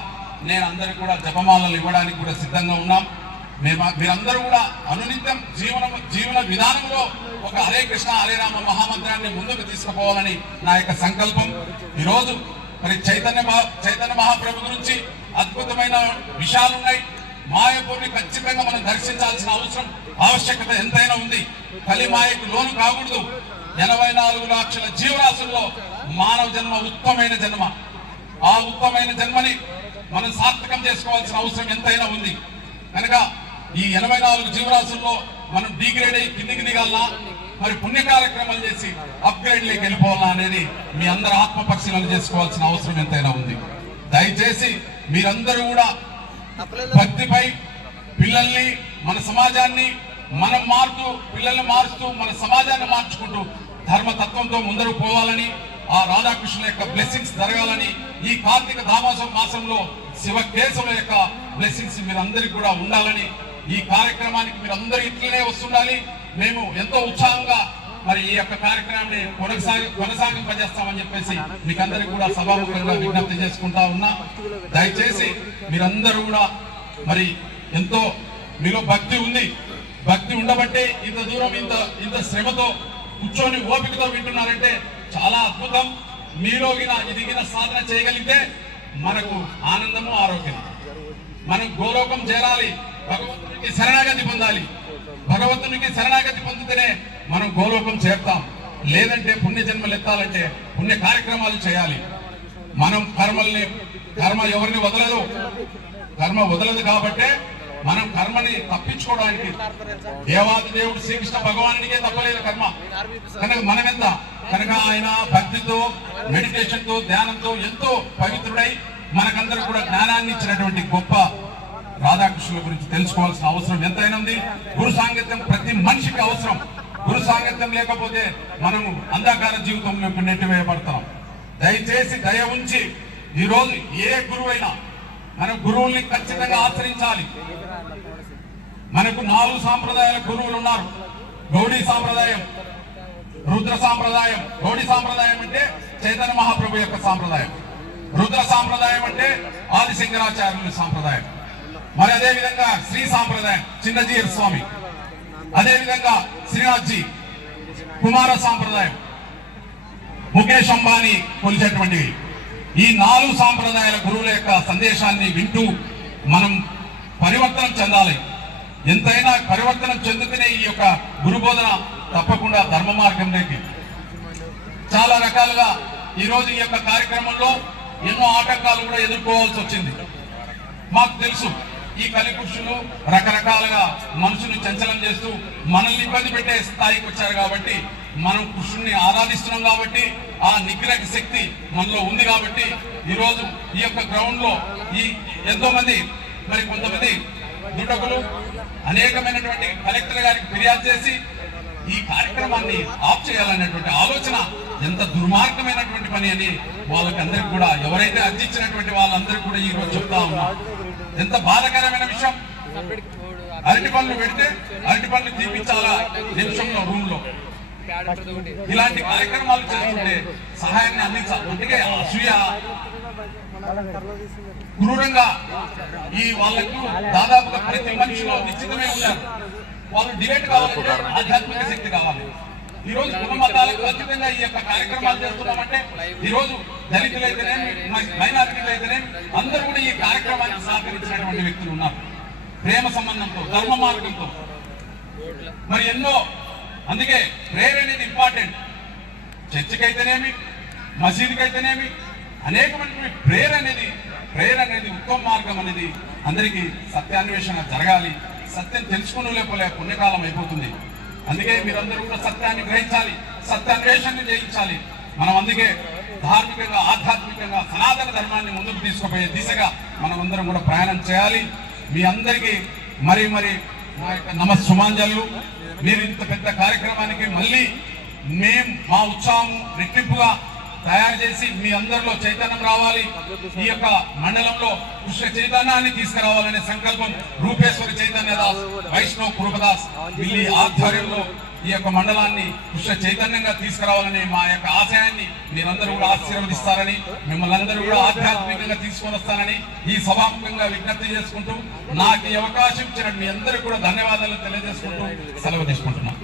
నేను అందరికి కూడా జపమాలలు ఇవ్వడానికి కూడా సిద్ధంగా ఉన్నాం. మీరందరూ కూడా అనునిత్యం జీవన విధానంలో ఒక హరే కృష్ణ హరే రామ మహామంత్రాన్ని ముందుకు తీసుకుపోవాలని నా యొక్క సంకల్పం. ఈరోజు మరి చైతన్య మహాప్రభు గురించి అద్భుతమైన విషయాలు ఉన్నాయి. మాయపూర్ని ఖచ్చితంగా మనం దర్శించాల్సిన ఆవశ్యకత ఎంతైనా ఉంది. కలిమాయకు లోను కాకూడదు. 84 లక్షల జీవరాశుల్లో మానవ జన్మ ఉత్తమైన జన్మ. ఆ ఉత్తమైన జన్మని మనం సార్థకం చేసుకోవాల్సిన అవసరం ఎంతైనా ఉంది. కనుక ఈ 84 జీవరాశుల్లో మనం డిగ్రేడ్ అయ్యి కిందికి దిగాలనా, మరి పుణ్య కార్యక్రమాలు చేసి అప్గ్రేడ్ లేకి వెళ్ళిపోవాలా అనేది మీ అందరూ ఆత్మ పరిశీలన చేసుకోవాల్సిన అవసరం ఎంతైనా ఉంది. దయచేసి మీరందరూ కూడా భక్తిపై పిల్లల్ని, మన సమాజాన్ని మనం పిల్లల్ని మారుస్తూ మన సమాజాన్ని మార్చుకుంటూ ధర్మతత్వంతో ముందరకు పోవాలని, ఆ రాధాకృష్ణుల యొక్క బ్లెస్సింగ్స్ జరగాలని, ఈ కార్తీక మాసంలో శివకేశవుల యొక్క బ్లెస్సింగ్స్ మీరందరికీ కూడా ఉండాలని, ఈ కార్యక్రమానికి మీరందరూ ఇట్లనే వస్తుండాలి. మేము ఎంతో ఉత్సాహంగా మరి ఈ యొక్క కార్యక్రమాన్ని కొనసాగింపజేస్తామని చెప్పేసి మీకందరికీ కూడా సభాముఖంగా విజ్ఞప్తి చేసుకుంటా ఉన్నా. దయచేసి మీరందరూ కూడా మరి ఎంతో మీలో భక్తి ఉంది. భక్తి ఉండబట్టే ఇంత దూరం ఇంత శ్రమతో కూర్చొని ఓపికతో వింటున్నారంటే చాలా అద్భుతం. మీలో ఇదిగిన సాధన చేయగలిగితే మనకు ఆనందము, ఆరోగ్యం. మనం గోలోకం చేరాలి, భగవంతునికి శరణాగతి పొందాలి. భగవంతునికి శరణాగతి పొందితేనే మనం గోలోకం చేరుతాం. లేదంటే పుణ్య జన్మలు ఎత్తాలంటే పుణ్య కార్యక్రమాలు చేయాలి. మనం కర్మ ఎవరిని వదలదు. కర్మ వదలదు కాబట్టే మనం కర్మని తప్పించుకోవడానికి దేవాది దేవుడు శ్రీకృష్ణ భగవానునికే తప్పలేదు కర్మ. కనుక మనమెంత కనుక ఆయన భక్తితో, మెడిటేషన్ తో, ధ్యానంతో ఎంతో పవిత్రుడై మనకందరూ కూడా జ్ఞానాన్ని ఇచ్చినటువంటి గొప్ప రాధాకృష్ణుల గురించి తెలుసుకోవాల్సిన అవసరం ఎంతైనా ఉంది. గురు సాంగత్యం ప్రతి మనిషికి అవసరం. గురు సాంగత్యం లేకపోతే మనము అంధకార జీవితంలోకి నెట్టివేయబడతాం. దయచేసి దయ ఉంచి ఈరోజు ఏ గురువైనా మన గురువుల్ని ఖచ్చితంగా ఆచరించాలి. మనకు 4 సాంప్రదాయాల గురువులు ఉన్నారు. గౌడీ సాంప్రదాయం, రుద్ర సాంప్రదాయం. గౌడీ సాంప్రదాయం అంటే చైతన్య మహాప్రభు యొక్క సాంప్రదాయం. రుద్ర సాంప్రదాయం అంటే ఆది శంకరాచార్యుల సాంప్రదాయం. మరి అదే విధంగా శ్రీ సాంప్రదాయం చిన్నజీయర్ స్వామి, అదే విధంగా శ్రీనాథ్జీ కుమార సాంప్రదాయం, ముఖేష్ అంబానీ కొలిచేటువంటివి. ఈ 4 సాంప్రదాయాల గురువుల యొక్క సందేశాన్ని వింటూ మనం పరివర్తనం చెందాలి. ఎంతైనా పరివర్తనం చెందుతూనే ఈ యొక్క గురు బోధన తప్పకుండా ధర్మ మార్గంలోకి. చాలా రకాలుగా ఈరోజు ఈ యొక్క కార్యక్రమంలో ఎన్నో ఆటంకాలు కూడా ఎదుర్కోవాల్సి వచ్చింది. మాకు తెలుసు ఈ కలిపురుషులు రకరకాలుగా మనుషుని చంచలం చేస్తూ మనల్ని ఇబ్బంది పెట్టే స్థాయికి వచ్చారు. కాబట్టి మనం కృష్ణుని ఆరాధిస్తున్నాం కాబట్టి ఆ నిగ్రహ శక్తి మనలో ఉంది. కాబట్టి ఈరోజు ఈ యొక్క గ్రౌండ్ లో ఎంతో మంది మరి కొంతమంది దుటకులు అనేకమైనటువంటి కలెక్టర్ గారికి ఫిర్యాదు చేసి ఈ కార్యక్రమాన్ని ఆఫ్ చేయాలనేటువంటి ఆలోచన ఎంత దుర్మార్గమైనటువంటి పని అని వాళ్ళకందరికి కూడా ఎవరైతే అర్జించినటువంటి వాళ్ళందరికీ కూడా ఈ రోజు చెప్తా ఉన్నారు. ఎంత బాధాకరమైన విషయం. అరటి పనులు పెడితే అరటి పనులు తీపించాలా నిమిషంలో రూమ్ లో. ఇలాంటి కార్యక్రమాలు చేస్తుంటే సహాయాన్ని అందించాలి. అందుకే అసూయ క్రూరంగా ఈ వాళ్ళకు దాదాపుగా ప్రతి మనిషిలో నిశ్చితమే ఉన్నారు. వాళ్ళు డిబేట్ కావాలంటే ఆధ్యాత్మిక శక్తి కావాలి. ఈ రోజు కుల మతాలకు ఖచ్చితంగా ఈ యొక్క కార్యక్రమాలు చేస్తున్నామంటే ఈ రోజు దళితులైతేనేమి మైనారిటీలైతేనేమి అందరూ కూడా ఈ కార్యక్రమానికి సహకరించినటువంటి వ్యక్తులు ఉన్నారు. ప్రేమ సంబంధంతో, ధర్మ మార్గంతో మరి ఎన్నో. అందుకే ప్రేయర్ అనేది ఇంపార్టెంట్. చర్చికి అయితేనేమి, మసీదుకి అయితేనేమి అనేకమైన ప్రేయర్ అనేది ఉత్తమ మార్గం అనేది అందరికీ సత్యాన్వేషణ జరగాలి. సత్యం తెలుసుకుని లేకపోలే పుణ్యకాలం అయిపోతుంది. అందుకే మీరందరూ కూడా సత్యాన్ని గ్రహించాలి, సత్యాన్వేషణ చేయించాలి. మనం అందుకే ధార్మికంగా, ఆధ్యాత్మికంగా సనాతన ధర్మాన్ని ముందుకు తీసుకుపోయే దిశగా మనం అందరం కూడా ప్రయాణం చేయాలి. మీ అందరికీ మరి మా యొక్క నమస్సుమాంజలు. మీరు ఇంత పెద్ద కార్యక్రమానికి మళ్ళీ మేము మా ఉత్సాహం రెట్టింపుగా తయారు చేసి మీ అందరిలో చైతన్యం రావాలి. ఈ యొక్క మండలంలో కృష్ణ చైతన్యాన్ని తీసుకురావాలనే సంకల్పం రూపేశ్వరి చైతన్యదాస్, వైష్ణవ్ కృపదాస్ వీళ్ళ ఆధ్వర్యంలో ఈ యొక్క మండలాన్ని కృష్ణ చైతన్యంగా తీసుకురావాలని మా యొక్క ఆశయాన్ని మీరందరూ కూడా ఆశీర్వదిస్తారని, మిమ్మల్ని అందరూ కూడా ఆధ్యాత్మికంగా తీసుకొని వస్తానని ఈ సభాముఖంగా విజ్ఞప్తి చేసుకుంటూ నాకు ఈ అవకాశం ఇచ్చిన మీ అందరూ కూడా ధన్యవాదాలు తెలియజేసుకుంటూ సెలవు తీసుకుంటున్నాను.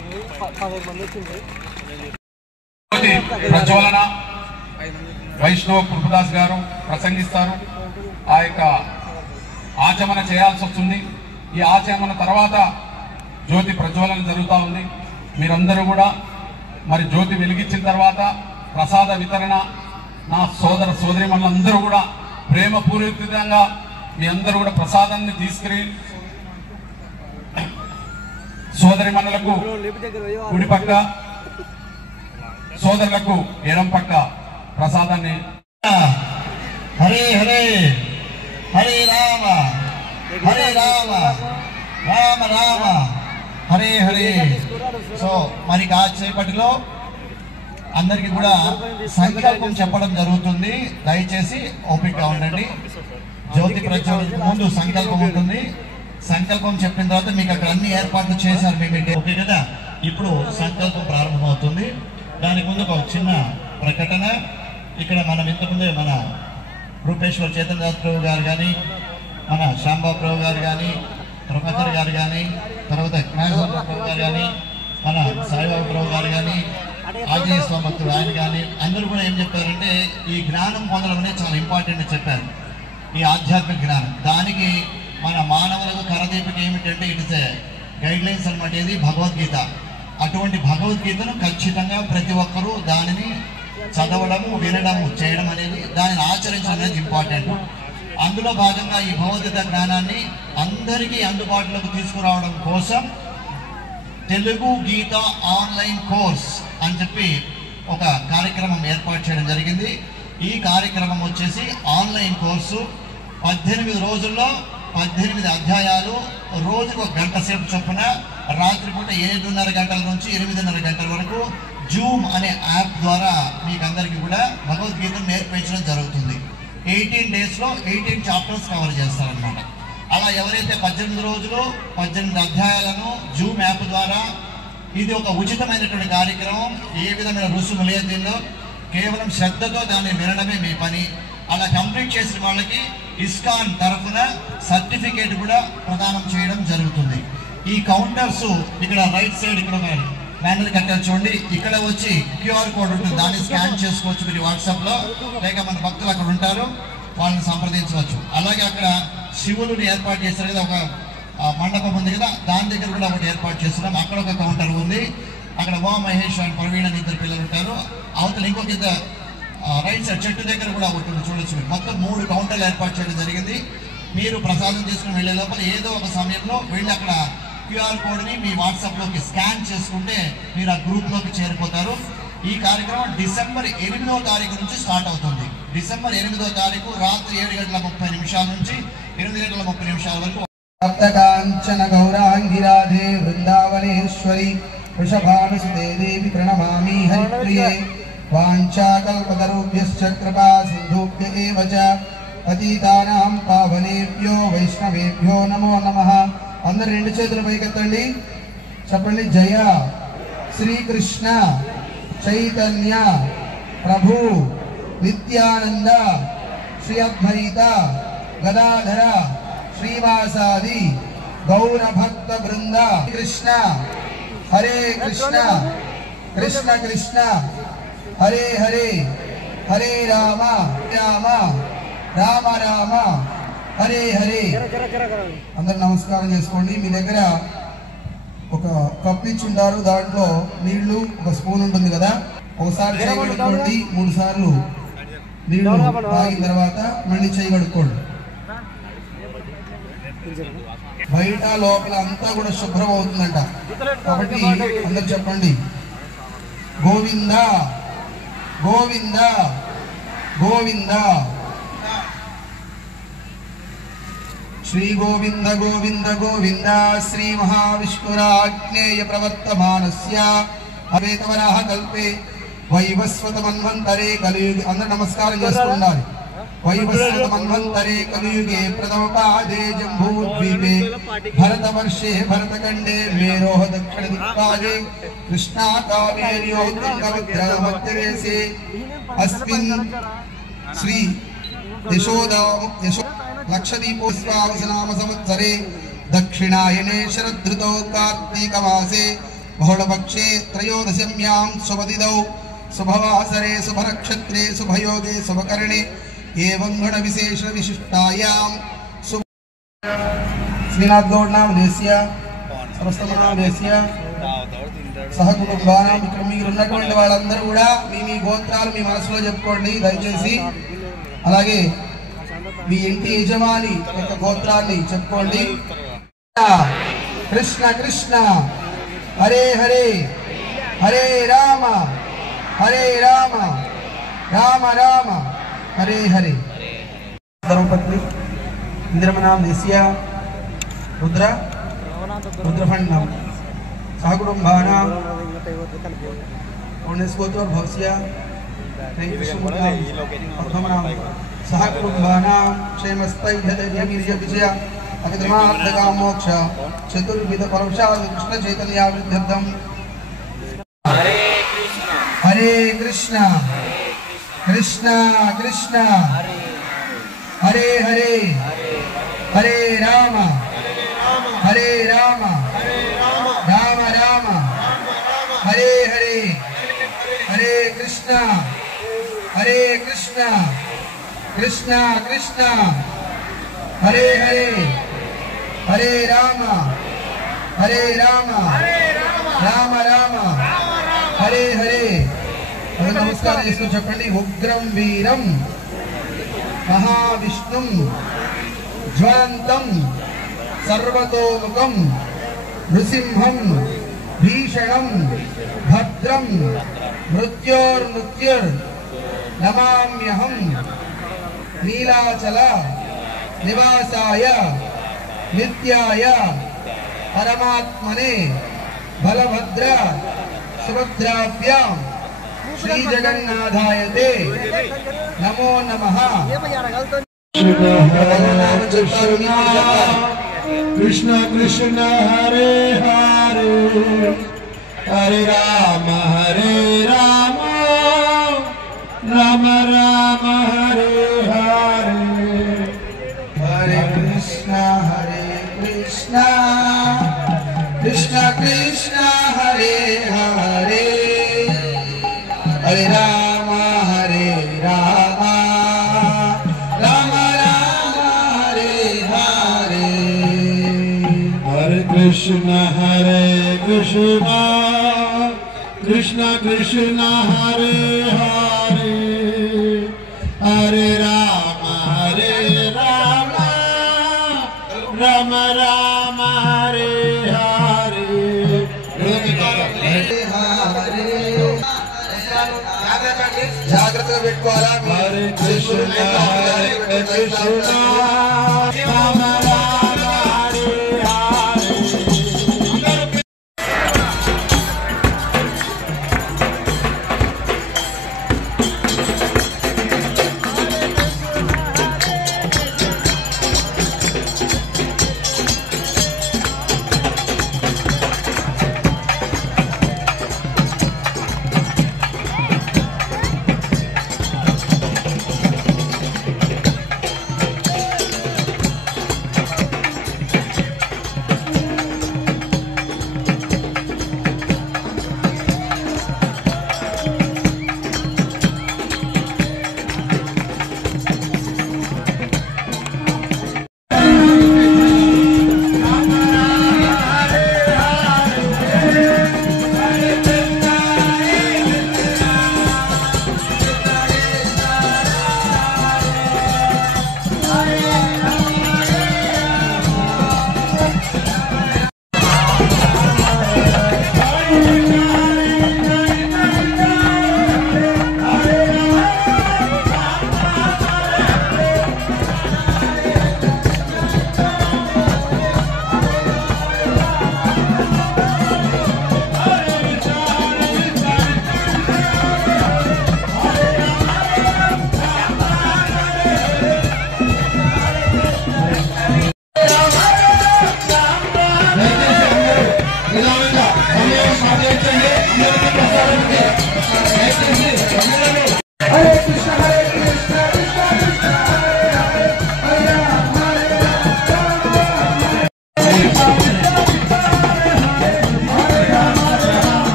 ప్రజ్వలన వైష్ణవ్ కృపదాస్ గారు ప్రసంగిస్తారు. ఆ యొక్క ఆచమన చేయాల్సి వస్తుంది. ఈ ఆచమన తర్వాత జ్యోతి ప్రజ్వలన జరుగుతూ ఉంది. మీరందరూ కూడా మరి జ్యోతి వెలిగించిన తర్వాత ప్రసాద వితరణ నా సోదర సోదరిమణులందరూ కూడా ప్రేమపూరితంగా మీ అందరూ కూడా ప్రసాదాన్ని తీసుకుని సోదరిమణులకు కుడి పక్క, సోదరులకు ఎడం పక్క ప్రసాదాన్ని. హరే హరే హరే రామ హరే రామ రామ రామ హరే హరే. సో మరి కాసేపటిలో అందరికి కూడా సంకల్పం చెప్పడం జరుగుతుంది. దయచేసి ఓపికగా ఉండండి. జ్యోతి ప్రజ్వలనకు ముందు సంకల్పం ఉంటుంది. సంకల్పం చెప్పిన తర్వాత మీకు అక్కడ అన్ని ఏర్పాట్లు చేశారు మేము. ఓకే కదా? ఇప్పుడు సంకల్పం ప్రారంభమవుతుంది. దానికి ముందు ఒక చిన్న ప్రకటన. ఇక్కడ మనం ఇంతకుముందే మన రూపేశ్వర్ చైతన్యదాస్ ప్రభు గారు కానీ, మన శ్యాంబాబు ప్రభు గారు కానీ, ప్రభాకర్ గారు కానీ, తర్వాత జ్ఞానసంద్ర ప్రభు గారు కానీ, మన సాయిబాబు ప్రభు గారు కానీ, ఆంజనేయ స్వామి భక్తుడు ఆయన కానీ అందరూ కూడా ఏం చెప్పారంటే ఈ జ్ఞానం పొందడం అనేది చాలా ఇంపార్టెంట్ అని చెప్పారు. ఈ ఆధ్యాత్మిక జ్ఞానం దానికి మన మానవులకు కరదీపిక ఏమిటంటే ఇట్ ఇస్ గైడ్ లైన్స్ అనమాట. ఇది భగవద్గీత. అటువంటి భగవద్గీతను ఖచ్చితంగా ప్రతి ఒక్కరూ దానిని చదవడము, వినడము, చేయడం అనేది, దానిని ఆచరించడం అనేది ఇంపార్టెంట్. అందులో భాగంగా ఈ భగవద్గీత జ్ఞానాన్ని అందరికీ అందుబాటులోకి తీసుకురావడం కోసం తెలుగు గీత ఆన్లైన్ కోర్స్ అని చెప్పి ఒక కార్యక్రమం ఏర్పాటు చేయడం జరిగింది. ఈ కార్యక్రమం వచ్చేసి ఆన్లైన్ కోర్సు 18 రోజుల్లో 18 అధ్యాయాలు, రోజుకు 1 గంట సేపు చొప్పున, రాత్రిపూట 7:30 గంటల నుంచి 8:30 గంటల వరకు జూమ్ అనే యాప్ ద్వారా మీకు అందరికీ కూడా భగవద్గీతను నేర్పించడం జరుగుతుంది. 18 డేస్లో 18 చాప్టర్స్ కవర్ చేస్తారనమాట. అలా ఎవరైతే 18 రోజులు 18 అధ్యాయాలను జూమ్ యాప్ ద్వారా, ఇది ఒక ఉచితమైనటువంటి కార్యక్రమం, ఏ విధమైన రుసుము లేదు దీనిలో, కేవలం శ్రద్ధతో దాన్ని వినడమే మీ పని. అలా కంప్లీట్ చేసిన వాళ్ళకి ఇస్కాన్ తరఫున సర్టిఫికేట్ కూడా ప్రదానం చేయడం జరుగుతుంది. ఈ కౌంటర్స్ ఇక్కడ రైట్ సైడ్ ఇక్కడ బ్యానర్ కట్టారు చూడండి. ఇక్కడ వచ్చి QR కోడ్ ఉంటుంది, దాన్ని స్కాన్ చేసుకోవచ్చు మీరు వాట్సాప్లో, లేక మన భక్తులు అక్కడ ఉంటారు, వాళ్ళని సంప్రదించవచ్చు. అలాగే అక్కడ శివుని ఏర్పాటు చేస్తారు కదా, ఒక మండపం ఉంది కదా, దాని దగ్గర కూడా ఒకటి ఏర్పాటు చేస్తున్నాం. అక్కడ ఒక కౌంటర్ ఉంది. అక్కడ ఓ మహేష్ అండ్ ప్రవీణ్ అని 2 పిల్లలు ఉంటారు. అవతల ఇంకొక రైట్ సైడ్ చెట్టు దగ్గర కూడా ఒకటి ఉంది, చూడొచ్చు. మొత్తం 3 కౌంటర్లు ఏర్పాటు చేయడం జరిగింది. మీరు ప్రసాదం తీసుకుని వెళ్ళే లోపల ఏదో ఒక సమయంలో వెళ్ళి అక్కడ QR కోడ్ని మీ వాట్సాప్లోకి స్కాన్ చేసుకుంటే మీరు ఆ గ్రూప్లోకి చేరిపోతారు. ఈ కార్యక్రమం డిసెంబర్ 8వ తారీఖు నుంచి స్టార్ట్ అవుతుంది. డిసెంబర్ 8వ తారీఖు రాత్రి 7:30 నుంచి 8:30 వరకు. సప్తకాంచన గౌరాంగిరాధే వృందావనేశ్వరి వృషభానుసుతే దేవి ప్రణమామి హరిప్రియే వాంఛాకల్పతరుభ్యశ్చ కృపా సింధుభ్య ఏవ చ పతితానాం పావనేభ్యో వైష్ణవేభ్యో నమో నమః. అందరు రెండు చేతులు పైకెత్తండి, చెప్పండి. జయ శ్రీకృష్ణ చైతన్య ప్రభు నిత్యానంద శ్రీ అద్వైత గదాధర శ్రీవాసాది గౌర భక్త బృంద. కృష్ణ హరే కృష్ణ కృష్ణ కృష్ణ హరే హరే హరే రామ రామ రామ రామ హరే హరే. అందరు నమస్కారం చేసుకోండి. మీ దగ్గర ఒక కప్పు ఇచ్చింటారు, దాంట్లో నీళ్లు ఒక స్పూన్ ఉంటుంది కదా, ఒకసారి చేయి కడుక్కోండి, 3 సార్లు నీళ్లు తాగిన తర్వాత మళ్ళీ చేయి కడుక్కోండి. బయట లోపల అంతా కూడా శుభ్రం అవుతుందంట. కాబట్టి అందరు చెప్పండి గోవింద గోవింద గోవింద. శ్రీ గోవింద గోవింద గోవింద. శ్రీ మహావిష్ణురాజ్ఞేయ ప్రవర్తమానస్య అవేతవరాహ కల్పే వైవస్వత మన్వంతరే కలియుగే. అందరూ నమస్కారం చేసుకున్నారు. వైవస్వత మన్వంతరే కలియుగే ప్రథమ పాదే జంబూద్వీపే భరతవర్షే భరతఖండే మేరోహ దక్షిణ దిక్పాదే కృష్ణా కావేర్యో తుంగభద్రా మధ్యదేశే అస్మిన్ శ్రీ లక్షదీపోత్సవావసనామ సంవత్సరే దక్షిణాయనే శరదృతౌ కార్తీకమాసే బహుళపక్షే త్రయోదశ్యాం శుభతిథౌ శుభవాసరే శుభనక్షత్రే శుభయోగే శుభకరణే ఏవం గుణ విశేష విశిష్టాయాం శ్రీనాథ్ గౌడ్ నామదేశ్య సమస్తమనామదేశ్య సహకుటుంబానం. ఇక్కడ మీరు ఉన్నటువంటి వాళ్ళందరూ కూడా మీ గోత్రాలు మీ మనసులో చెప్పుకోండి దయచేసి. అలాగే మీ ఇంటి యజమాని యొక్క గోత్రాన్ని చెప్పుకోండి. కృష్ణ కృష్ణ హరే హరే హరే రామ రామ రామ హరే హరే. ధర్మపత్ని ఇంద్రమనామ దేశ్య रुद्रफंडम सहकुटुंबानां पुण्यस्कोत्रोद्भवस्य सहकुटुंबानां क्षेमस्थैर्यवीर्यविजय अविधमार्थकामोक्ष चतुर्विध परमशाद कृष्ण चैतन्यावृद्ध्यर्थम. हरे कृष्ण कृष्ण कृष्ण हरे हरे हरे राम राम राम हरे हरे हरे कृष्ण कृष्ण कृष्ण हरे हरे हरे राम राम राम हरे हरे. नमस्कार చెప్పండి. ఉగ్రం వీరం మహావిష్ణుం జ్వలంతం సర్వతోముఖం నృసింహం భీషణం భద్రం మృత్యోర్మృత్యుర్ నమామ్యహం నీలాచల నివాసాయ నిత్యాయ పరమాత్మనే బలభద్ర సుభద్రాభ్యాం శ్రీ జగన్నాథాయతే నమో నమః. कृष्ण कृष्ण हरे हरे हरे राम राम राम हरे हरे हरे कृष्ण कृष्ण कृष्ण हरे हरे हरे राम राम राम हरे हरे. हरे कृष्ण कृष्ण कृष्ण हरे हरे हरे राम राम राम हरे हरे. జాగ్రత్తగా పెట్టుకోవాలా. हरे कृष्ण